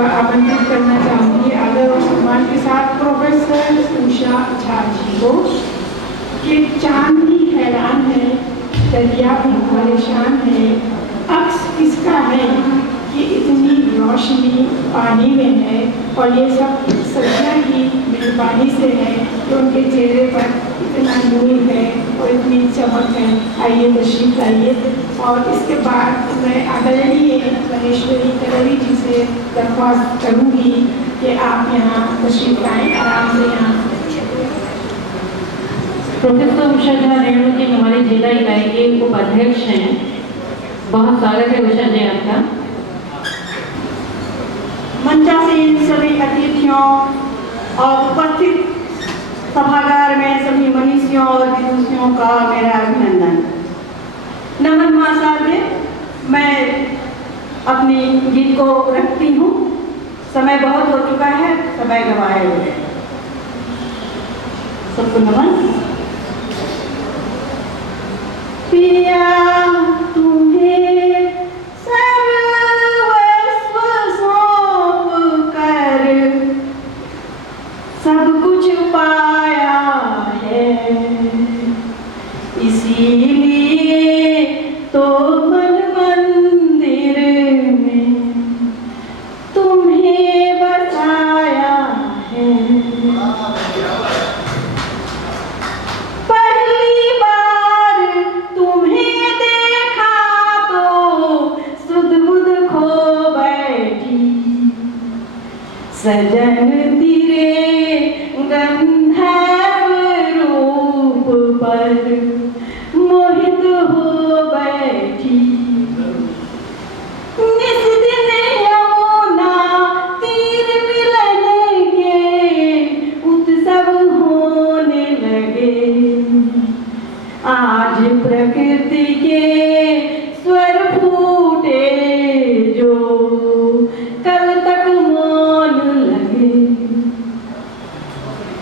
आमंत्रित करना चाहूँगी आदर और सम्मान के साथ प्रोफेसर उषा झा जी को कि चांद भी हैरान है, दरिया भी परेशान है, अक्स किसका है कि इतनी रोशनी पानी में है, और ये सब सच्चा की मेहरबानी से है कि उनके चेहरे पर इतना नूर है और इतनी चमक है। आइए तशरीफ लाइए। और इसके बाद मैं आदरणीय महेश्वरी कलरी जी से दरख्वास्त करूँगी कि आप यहाँ तशरीफ लाएँ, आराम से यहाँ। प्रोफेसर उषा झा रेणु जी हमारे जिला इकाई के उपाध्यक्ष हैं। बहुत स्वागत है उषा जी आपका। मंचासीन सभी अतिथियों और उपस्थित सभागार में सभी मनीषियों और विदुषियों का मेरा अभिनंदन। नमन महासाध्य, मैं अपनी गीत को रखती हूँ। समय बहुत हो चुका है, समय गंवाए हुए। सबको नमन। पिया तुम्हें सर्वस्व सौंप कर सब कुछ पाया है, इसीलिए तो मन मंदिर में तुम्हें बसाया है। पहली बार तुम्हें देखा तो सुध बुध खो बैठी, सजन तेरे गंधर्व रूप पर मोहित हो बैठी। निस दिन यमुना तीर मिलन के उत्सव होने लगे, आज प्रकृति के स्वर फूटे जो कल तक मौन लगे।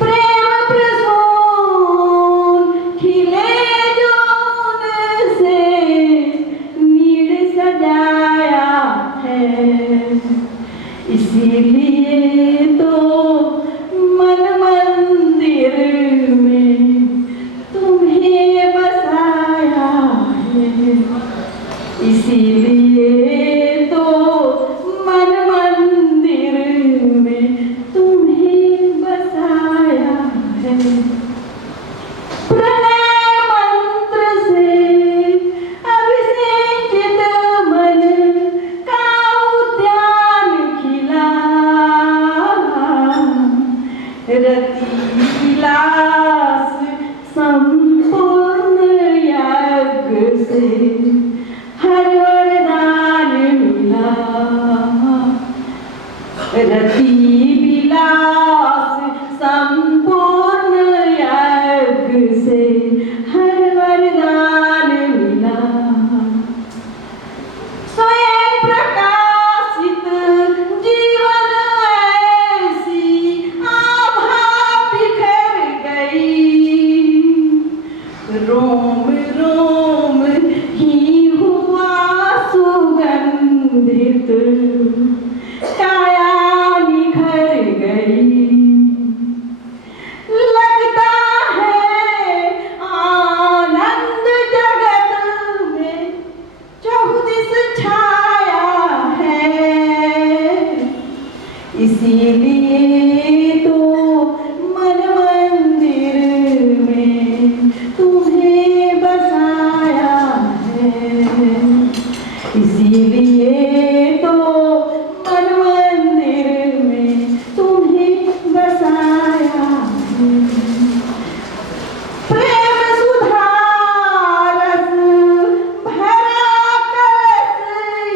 प्रेम प्रसून खिले जो उनसे नीड़ सजाया है, इसीलिए तो मन मंदिर में तुम्हें बसाया है, इसीलिए तो मन मंदिर में तुम्हें बसाया है। प्रणय मंत्र से अभिषेचित मन का उद्यान खिला, रति विलास संपूर्ण यज्ञ से हर वरदान मिला, रति विलास संपूर्ण यज्ञ से हर वरदान मिला। स्वयं प्रकाशित जीवन ऐसी आभा बिखर गई, रोम रोम ही हुआ सुगंधित, काया निखर गई। लगता है आनंद जगत में चौदिस छाया है, इसीलिए तो मन मंदिर में तुम्हें बसाया है, इसीलिए तो मन मंदिर में तुम्हें बसाया है। प्रेम सुधा रस भरा कलश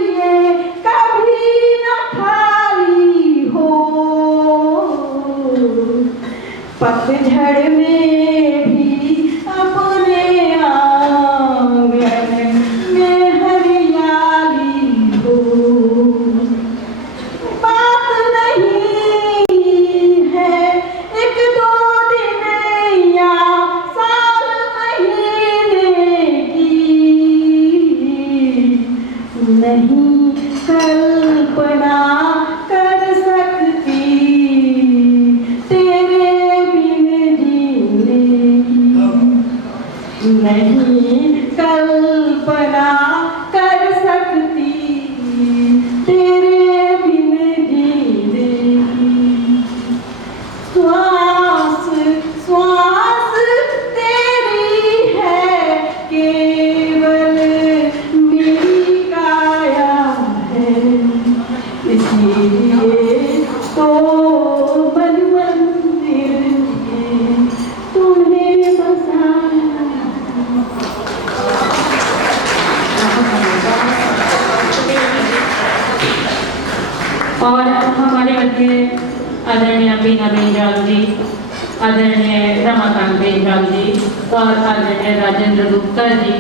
ये कभी न खाली हो, पतझड़ में भी अपने आंगन में हरियाली हो। बात नहीं है एक दो दिन या साल महीने की, नहीं कल्पना कर और हमारे मध्य आदरणीय बीना बेंजाल जी, आदरणीय रमाकांत बेंजाल जी और आदरणीय राजेंद्र गुप्ता जी,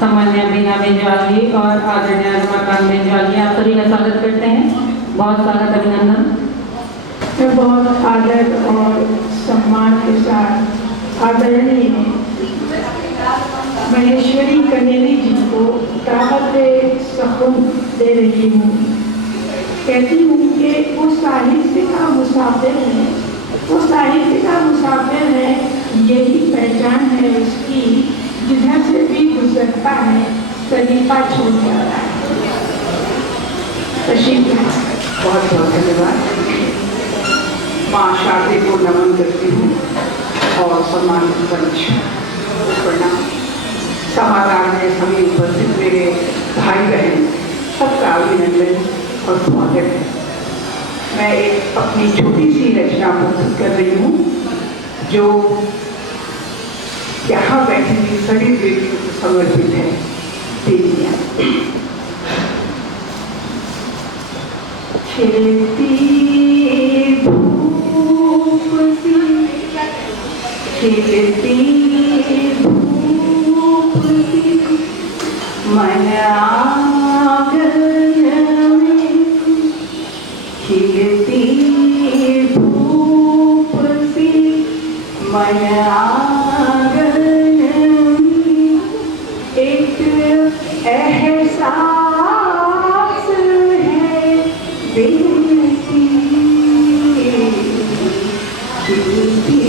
सामान्य बीना बेंजाल जी और आदरणीय रमाकांत बेंजाल जी, आप सभी का स्वागत करते हैं। बहुत स्वागत, अभिनंदन। मैं बहुत आदर और सम्मान के साथ आदरणीय महेश्वरी कनेरी जी को दावत सखुन दे रही हूँ। कहती हूँ कि वो साहित्य का मुसाफिर है, वो साहित्य का मुसाफिर है, यही पहचान है उसकी, जिधर से भी गुजरता है सलीका छोड़ जाता है। बहुत बहुत धन्यवाद। माँ शारदे को नमन करती हूँ और सम्मानित मंच को प्रणाम। सभागार में सभी उपस्थित मेरे भाई बहन सबका अभिनंदन और स्वागत है। मैं एक अपनी छोटी सी रचना प्रस्तुत कर रही हूँ जो यहाँ बैठी हुई सभी बेटियों को समर्पित है। बेटियाँ खिलती धूप सी, खिलती धूप सी, मन आंगन में खिलती धूप सी, मन आंगन में एक एहसास है बेटी, खिलती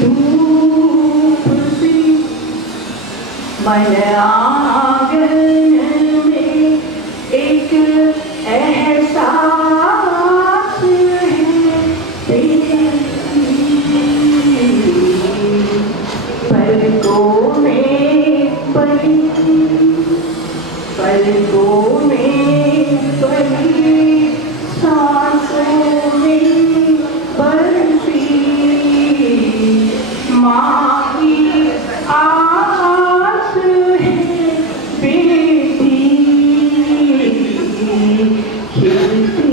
धूप सी, मन आंगन में एक एहसास है बेटी, पलकों में पली, पलकों में पली, सांसों में बरसी माँ की आस है बेटी, खिलती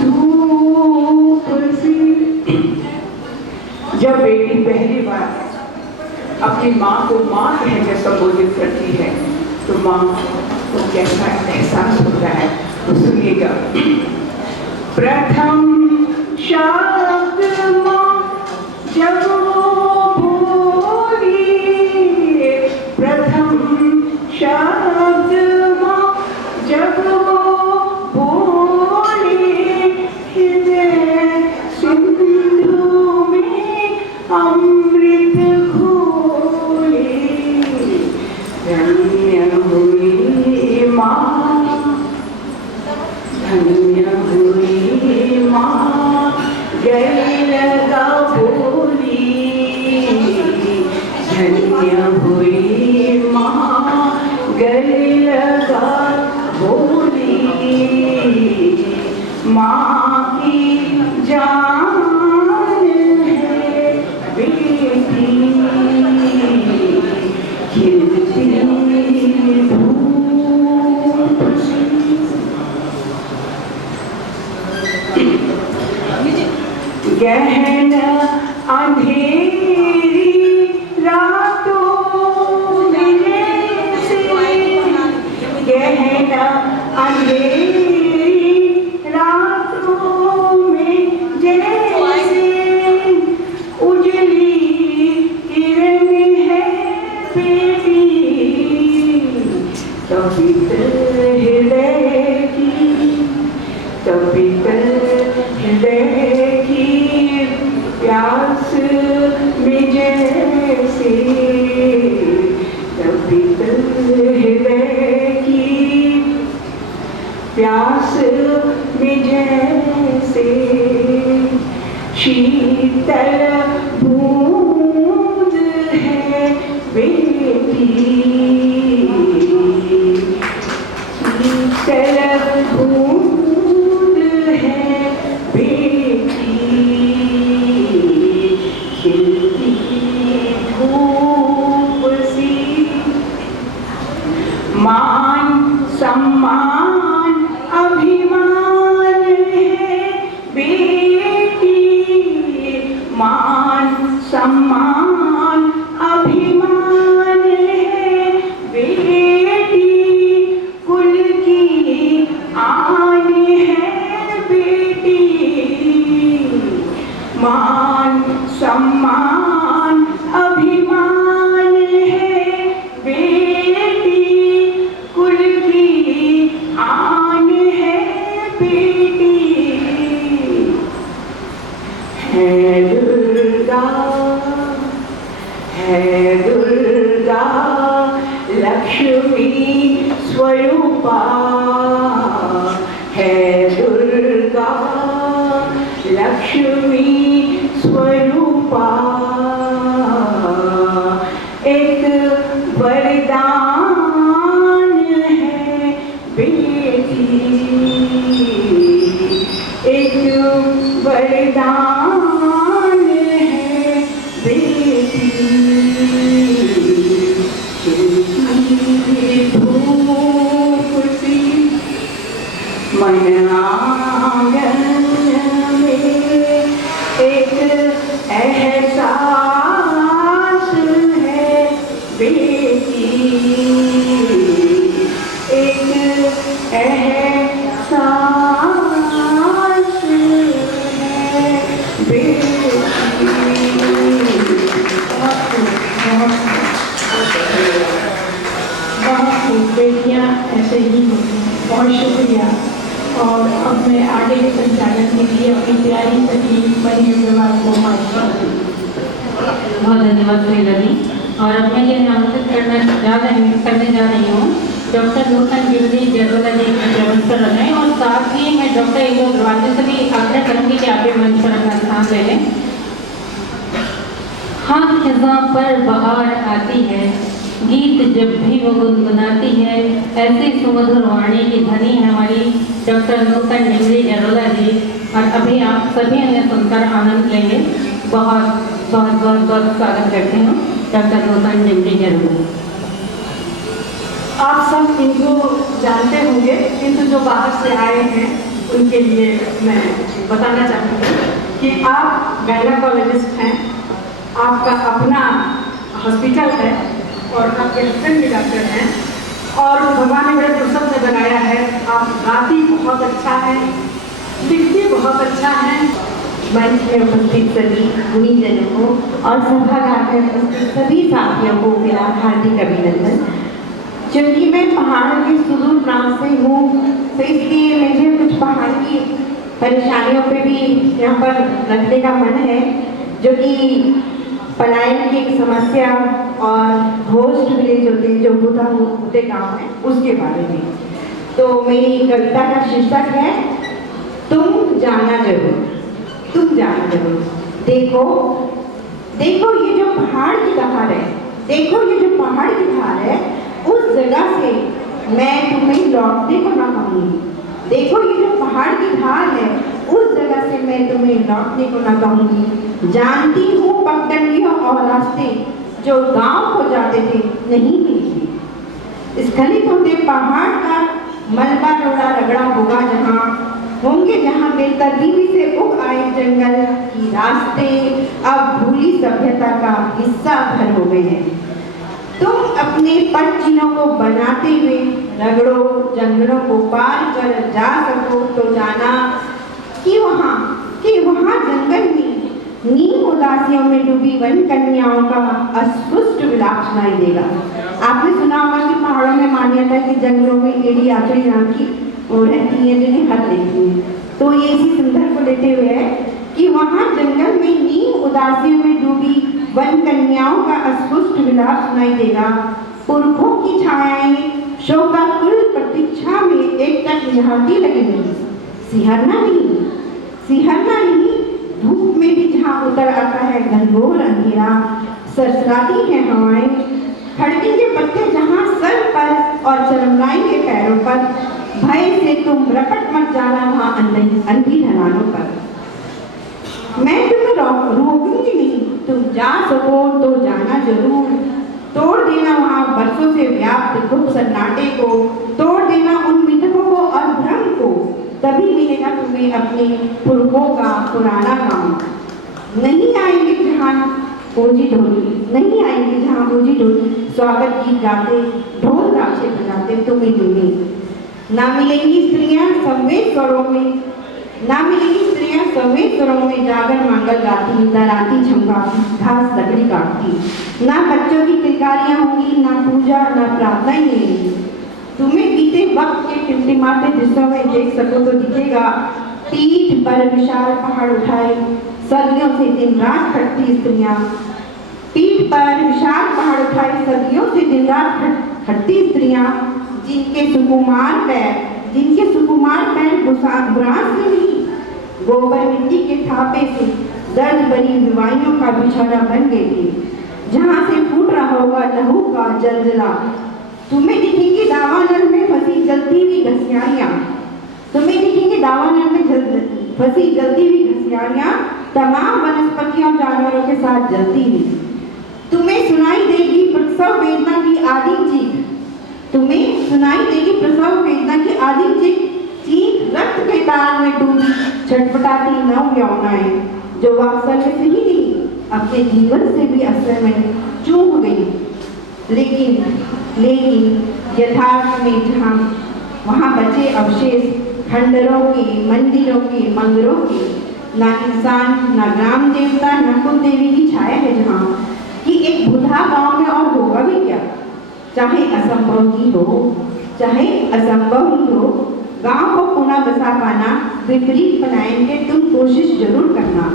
धूप सी। जब बेटी पहली बार अपनी माँ को माँ कहकर संबोधित करती है तो माँ को कैसा एहसास होता है तो सुनिएगा। प्रथम शब्द माँ जब बोली, प्रथम शब्द माँ जब बोली, हृदय सिंधु में अमृत घोले, धन्य हुई माँ, धन्य हुई माँ, गले लगा बोली, धन्य हुई माँ, गले लगा बोली, माँ की जान है बेटी, खिलती धूप सी। गहन अंधेरी रातों में जैसे, गहन अंधेरी रातों में जैसे, उजली किरण है बेटी, पवित्र हृदय की, पवित्र हृदय की प्यास में जैसे, पवित्र हृदय की प्यास में जैसे, शीतल बूंद है बेटी, शीतल बूंद है बेटी, खिलती धूप सी। मान सम्मान स्वरूपा है दुर्गा लक्ष्मी स्वरूपा, एक वरदान है बेटी, एक वरदान है बेटी, धूप सी मन आंगन में एक एहसास है बेटी, एक एहसास है बेटी। बहुत खूब, बेटियाँ ऐसे ही होती हैं। बहुत शुक्रिया। और अब मैं आगे के संचालन के लिए अपनी तैयारी सभी मनी अग्रवाल को माइक करती हूँ। बहुत धन्यवाद प्रियंका जी। और अब मैं ये नामांकित करने जा रही हूँ डॉक्टर नूतन गिल्डी जरोला जी प्रोफेसर हैं, और साथ ही मैं डॉक्टर एगो अग्रवाल जी से भी आग्रह करूँगी कि आप भी मंच पर अपना स्थान ले लें। हाँ, खिज़ां पर बहार आती है, गीत जब भी वो गुनगुनाती है, ऐसी सुमधुर वाणी की धनी है हमारी डॉक्टर नूतन गिल्डी जरोला जी। और अभी आप सभी उन्हें सुनकर आनंद लेंगे। बहुत बहुत बहुत बहुत स्वागत करती हूँ डॉक्टर नूतन गिल्डी जरोला। आप सब इनको जानते होंगे, किंतु जो बाहर से आए हैं उनके लिए मैं बताना चाहूँगी कि आप गायनेकोलॉजिस्ट हैं, आपका अपना हॉस्पिटल है और आपके हस्बैंड भी डॉक्टर हैं, और भगवान ने बड़े फुर्सत से बनाया है। आप गाती बहुत अच्छा है, लिखती बहुत अच्छा है। मंच में उपस्थित सभी गुणीजनों को और सभागार में उपस्थित सभी साथियों को मेरा हार्दिक अभिनंदन। क्योंकि मैं पहाड़ के सुदूर प्रांत से हूँ, तो इसलिए मुझे कुछ पहाड़ की परेशानियों पे भी यहाँ पर रखने का मन है, जो कि पलायन की एक समस्या और होस्ट विलेज होते जो बुधा होते गाँव में, उसके बारे में। तो मेरी कविता का शीर्षक है तुम जाना जरूर, तुम जाना जरूर। देखो देखो ये जो पहाड़ की धार है, देखो ये जो पहाड़ की धार है, उस जगह से मैं तुम्हें लौटने को ना कहूँगी। देखो ये जो पहाड़ की धार है, उस जगह से मैं तुम्हें लौटने को ना कहूँगी। जानती हूँ पगडंडियों और रास्ते जो गांव को जाते थे नहीं मिलेंगे। स्खलित होते पहाड़ का मलबा रोड़ा रगड़ा होगा जहाँ, होंगे जहाँ बेतरतीबी से उग आए जंगल की रास्ते अब भूली सभ्यता का हिस्सा भर हो गए हैं। तुम अपने पद चिन्हों को बनाते हुए रगड़ो, जंगलों को पार कर जा सको तो जाना कि वहाँ जंगल में नीम उदासियों में डूबी वन कन्याओं का अस्पष्ट विलाप सुनाई देगा। आपने सुना होगा कि पहाड़ों में मान्यता है कि जंगलों में एड़ी आचड़ी नाम की वो रहती है जिन्हें हर देखती है। तो ये इसी संदर्भ को लेते हुए है कि वहाँ जंगल में नीम उदासियों में डूबी वन कन्याओं का अस्पष्ट विलाप सुनाई देगा। पुरखों की छायाएं शोकाकुल प्रतीक्षा में एकटक निहारती लगेंगी। सिहरना नहीं, धूप में भी जहाँ उतर आता है घनघोर अंधेरा, सरसराती है हवाएं, खड़केंगे पत्ते जहाँ सर पर और चरमराएंगे पैरों पर। भय से तुम रपट मत जाना वहाँ अंधी ढलानों पर। मैं तुम्हें रोकूंगी नहीं, तुम जा सको तो जाना जरूर। तोड़ देना वहाँ बरसों से व्याप्त गुप्त सन्नाटे को, तोड़ देना उन मिथकों को और भ्रम को। तभी मिलेगा तुम्हें अपने पुरखों का पुराना काम। नहीं आएंगे जहाँ ओजी ढोली स्वागत गीत गाते, ढोल राशे बजाते तुम्हें जुड़े। ना मिलेंगी स्त्रियां संवेद स्वरों में जागर मांगल गाती, दराती झमकाती, घास लकड़ी काटती। ना बच्चों की किलकारियां होंगी, ना पूजा ना प्रार्थना ही मिलेंगी। तुम्हें बीते वक्त के टिमटिमाते दृश्यों में देख सको तो दिखेगा पीठ पर विशाल पहाड़ उठाए सदियों से दिन रात खटती स्त्रियां। पीठ पर विशाल पहाड़ उठाए सदियों से दिन रात खटती स्त्रियां, जिनके सुकुमार पैर, जिनके सुकुमार पैर ब्रास से नहीं, गोबर मिट्टी के थापे से दर्द भरी दवाइयों का बिछौना बन गए थे, जहाँ से फूट रहा होगा लहू का जलजला। तुम्हें दिखेंगी दावानल में फंसी जलती हुई घसियारियाँ, तुम्हें दिखेंगे दावानल में फंसी जलती हुई घसियारियाँ, तमाम वनस्पतियों जानवरों के साथ जलती हुई। तुम्हें सुनाई देगी प्रसव वेदना की आदिम चीख, तुम्हें सुनाई देगी प्रसव वेदना की आदिम चीख, रक्त के ताल में डूबी छटपटाती नव यौनाएं, जो वात्सल्य से ही नहीं अपने जीवन से भी असर में चूक गई। लेकिन यथार्थ में जहाँ वहाँ बचे अवशेष खंडरों के, मंदिरों के, मंदिरों के, ना इंसान, ना ग्राम देवता, ना कुल देवी की छाया है, जहाँ कि एक बुधा गांव में और होगा भी क्या। चाहे असंभव ही हो, चाहे असंभव ही हो, गांव को पुनः बसा पाना विपरीत पलायन के तुम कोशिश जरूर करना,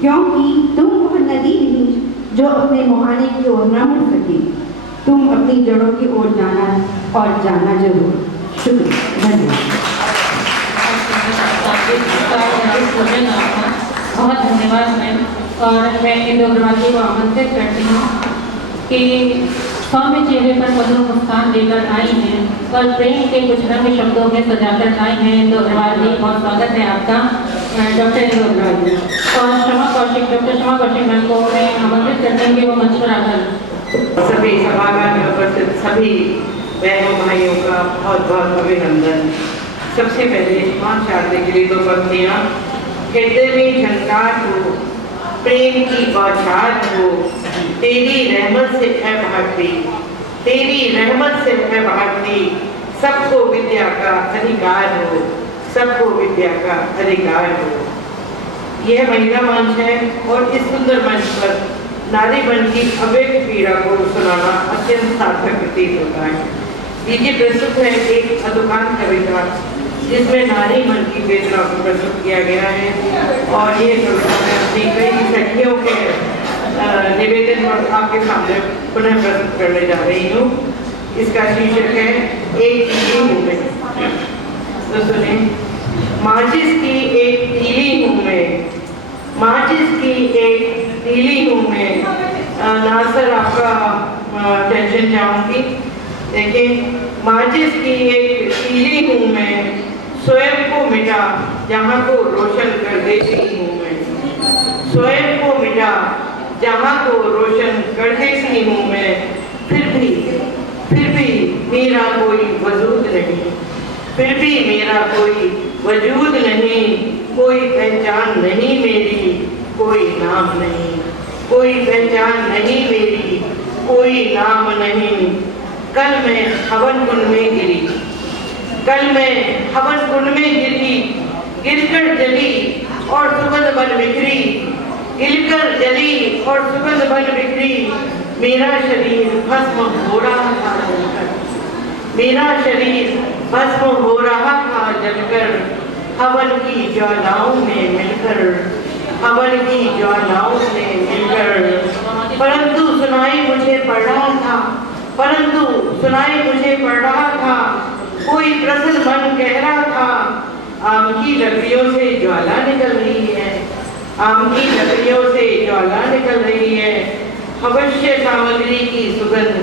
क्योंकि तुम वह नदी नहीं जो अपने मुहाने की ओर न मुड़ सके। तुम अपनी जड़ों की ओर जाना और जाना जरूर। शुक्रिया, धन्यवाद। बहुत धन्यवाद मैम। और मैं इंदु अग्रवाल को आमंत्रित करती हूँ कि सौम्य चेहरे पर मधुर मुस्कान लेकर आई हैं और प्रेम के कुछ रंग शब्दों में सजाकर आई हैं। इंदु अग्रवाल जी, बहुत स्वागत है आपका। डॉक्टर इंदु अग्रवाल जी और डॉक्टर शमा कौशिक मैम को मैं आमंत्रित करती हूँ कि वो मंच पर आकर सभी सभागार में उपस्थित सभी बहनों भाइयों का बहुत बहुत अभिनंदन। सबसे पहले मां शारदे के लिए दो पंक्तियाँ। हृदय में झंकार हो, प्रेम की बौछार हो, तेरी रहमत से है भारती, तेरी रहमत से है भारती, सबको विद्या का अधिकार हो, सबको विद्या का अधिकार हो। यह महिला मंच है और इस सुंदर मंच पर नारी मन की अव्यक्त पीड़ा को सुनाना अत्यंत सार्थक प्रतीत होता है। लीजिए प्रस्तुत है एक अदुकान कविता जिसमें नारी मन की वेदना को प्रस्तुत किया गया है और ये कविता मैं अपनी कई सखियों के निवेदन पर आपके सामने पुनः प्रस्तुत करने जा रही हूँ। इसका शीर्षक है एक तीली हूँ मैं। तो सुने। माचिस की एक तीली हूँ मैं, माचिस की एक तीली हूँ मैं। नासर आपका टेंशन चाहूँगी। देखिए, माचिस की एक तीली हूँ मैं, स्वयं को मिटा जहाँ को रोशन कर देती हूँ मैं, स्वयं को मिटा जहाँ को रोशन कर देती हूँ मैं। फिर भी मेरा कोई वजूद नहीं, फिर भी मेरा कोई वजूद नहीं, कोई पहचान नहीं मेरी, कोई नाम नहीं, कोई पहचान नहीं मेरी, कोई नाम नहीं। कल मैं हवन कुंड में गिरी, कल मैं हवन कुंड में गिरी, गिरकर जली और सुगंध बन बिखरी, गिरकर जली और सुगंध बन बिखरी। मेरा शरीर भस्म हो रहा था जलकर, मेरा शरीर भस्म हो रहा था जलकर, हवन की ज्वालाओं में मिलकर, हवन की ज्वालाओं में मिलकर। परंतु सुनाई मुझे पड़ रहा था, परंतु सुनाई मुझे पड़ रहा था, कोई प्रसन्न मन कह रहा था, आम की लकड़ियों से ज्वाला निकल रही है, आम की लकड़ियों से ज्वाला निकल रही है। अवश्य सामग्री की सुगंध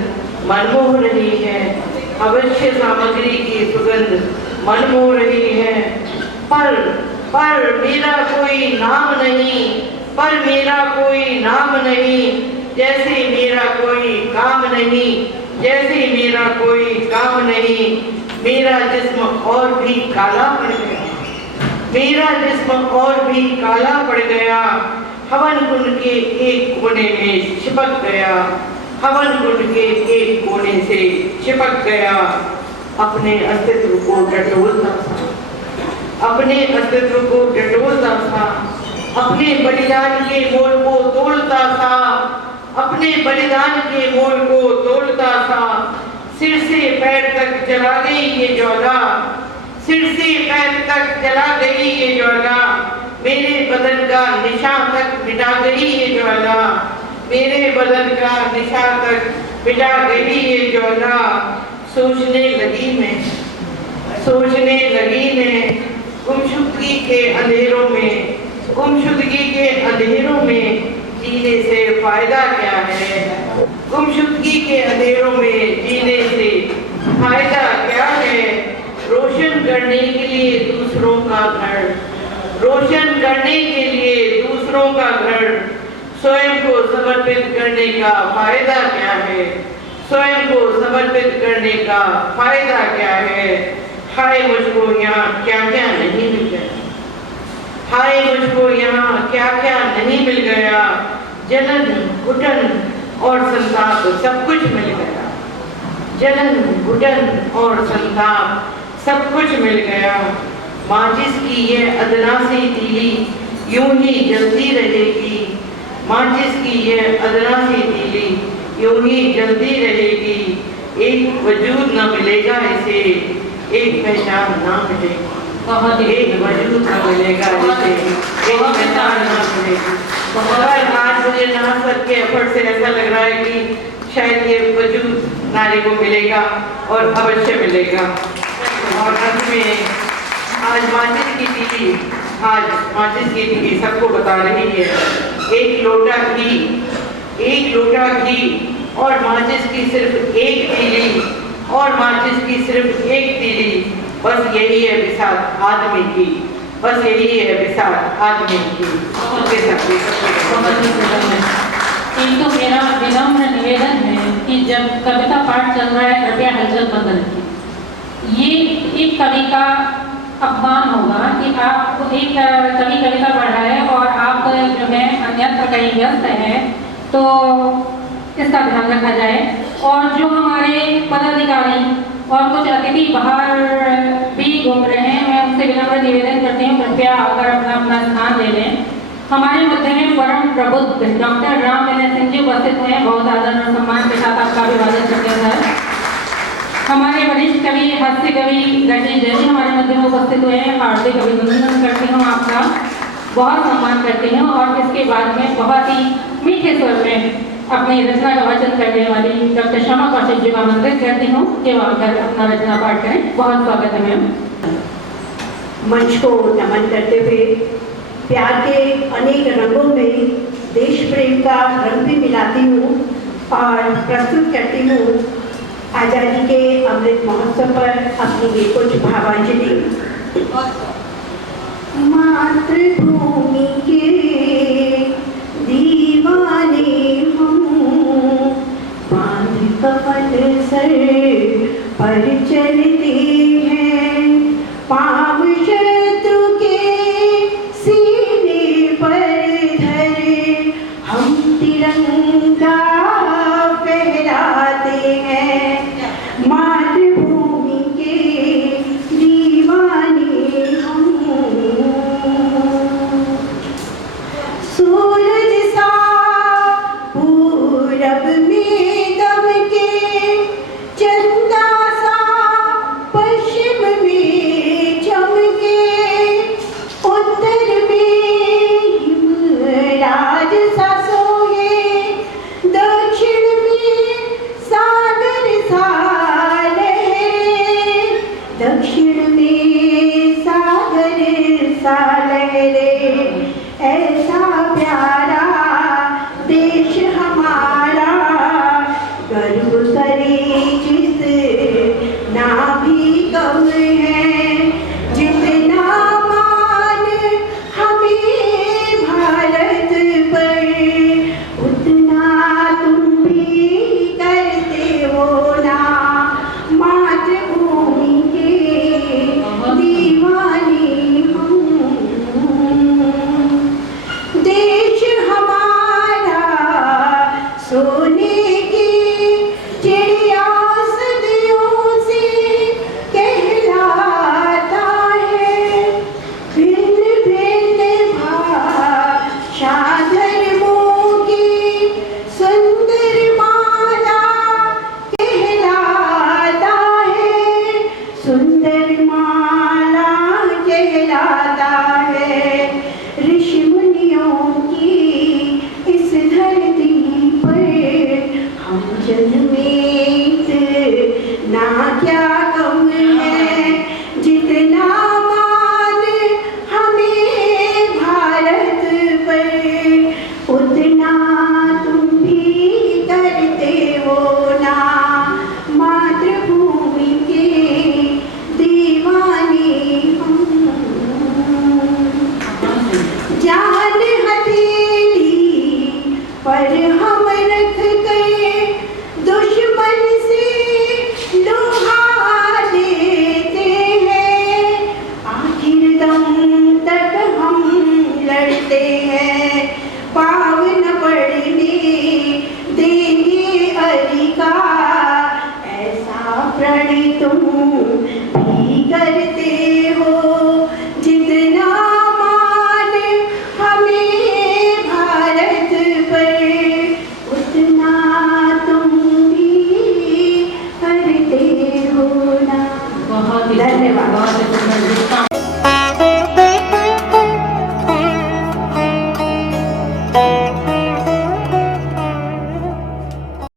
मनमोह रही है, अवश्य सामग्री की सुगंध मनमोह रही है। पर मेरा कोई नाम नहीं, पर मेरा कोई नाम नहीं, जैसे मेरा कोई काम नहीं, जैसे मेरा कोई काम नहीं। मेरा जिस्म और भी काला पड़ गया, मेरा जिस्म और भी काला पड़ गया, हवन कुंड के एक कोने में चिपक गया, हवन कुंड के एक कोने से चिपक गया। अपने अस्तित्व को टटोलता था, अपने अस्तित्व को टटोलता था, अपने बलिदान के मोल को तोड़ता था, अपने बलिदान के मोल को तोड़ता था। सिर से पैर तक जला गई ये ज्वाला, सिर से पैर तक जला गई ये ज्वाला, मेरे बदन का निशान तक मिटा गई ये ज्वाला, मेरे बदन का निशान तक मिटा गई ये ज्वाला। सोचने लगी मैं, के अंधेरों में, गुमशुदगी के अंधेरों में जीने से फायदा क्या है? गुमशुदगी के अंधेरों में जीने से फायदा क्या है? रोशन करने के लिए दूसरों का घर, रोशन करने के लिए दूसरों का घर, स्वयं को समर्पित करने का फायदा क्या है? स्वयं को समर्पित करने का फायदा क्या है? हाय मुझको यहाँ क्या क्या नहीं मिल गया, हाय मुझको यहाँ क्या क्या नहीं मिल गया। जलन घुटन और संताप सब कुछ मिल गया, जलन घुटन और संताप सब कुछ मिल गया। माचिस की ये अदना सी तीली यूं ही जलती रहेगी, माचिस की ये अदना सी तीली यूं ही जलती रहेगी। एक वजूद न मिलेगा इसे, एक पहचान ना मिलेगी, एक वजूद न मिलेगा इसे, एक पहचान ना मिलेगी। और आज मुझे ना सबके एफर्ट से ऐसा लग रहा है कि शायद ये वजूद नारी को मिलेगा और अवश्य मिलेगा। और अंत में आज माचिस की तीली, आज माचिस की तीली सबको बता रही है, एक लोटा घी, एक लोटा घी और माचिस की सिर्फ एक तीली, और माचिस की सिर्फ एक तीली, बस यही है विसात आदमी की, बस यही है विसात आदमी की। एक तो मेरा विनम्र निवेदन है कि जब कविता पाठ चल रहा है कृपया हलचल बंद रखिए। ये एक कवि का अपमान होगा कि आप एक कवि कविता पढ़ रहा है और आप जो है अन्यत्र कहीं व्यस्त हैं, तो इसका ध्यान रखा जाए। और जो हमारे पदाधिकारी और कुछ अतिथि बाहर भी घूम रहे हैं, मैं उनसे विनम्र निवेदन करती हूँ कृपया अगर अपना अपना स्थान ले लें। हमारे मध्य में परम प्रबुद्ध डॉक्टर राम विनय सिंह जी उपस्थित हैं, बहुत आदर और सम्मान के साथ आपका अभिवादन करते हैं। हमारे वरिष्ठ कवि हास्य कवि गणेश जैन हमारे मध्य में उपस्थित हुए हैं, हार्दिक अभिनंदन करती हूँ आपका, बहुत सम्मान करती हूँ। और इसके बाद में बहुत ही मीठे स्वर में अपनी रचना का वाचन करने वाली डॉक्टर श्यामा कौशिक जी को आमंत्रित करती हूँ कि वो आकर अपना रचना पाठ करें। बहुत स्वागत है मैम। मंच को नमन करते हुए प्यार के अनेक रंगों में देश प्रेम का रंग भी मिलाती हूँ और प्रस्तुत करती हूँ आज़ादी के अमृत महोत्सव पर अपनी ये कुछ भावांजलि। मातृभूमि के दीवाने हम, बांध कफन सर पर चलते हैं, पाँव शत्रु के सीने पर धरे हम तिरंगा फहराते हैं। मातृभूमि के दीवाने हम, सूरज सा पूरब में दमके, चंदा सा पश्चिम में चमके, उत्तर में हिमराज सा सोए, दक्षिण में सागर सा लहरे, दक्षिण में सागर सा लहरे। ऐसा प्यारा देश हमारा, गर्व करे जिस ना भी कम है, जितना मान हमें भारत पर, उतना तुम भी करते हो ना। मातृभूमि के दीवाने हम, देश हमारा सोने की चिड़िया सदियों से कहलाता है, भिन्न भिन्न भाषा धर्मों की सुंदर माला कहलाता है, सुंदर माला कहलाता है। ऋषि मुनियों की इस धरती पर हम जन्में ना क्या कम है, जितना मान हमें पढ़े तुम भी करते हो, जितना मान हमें भारत पर उतना तुम भी करते हो ना। बहुत ही धन्यवाद। बहुत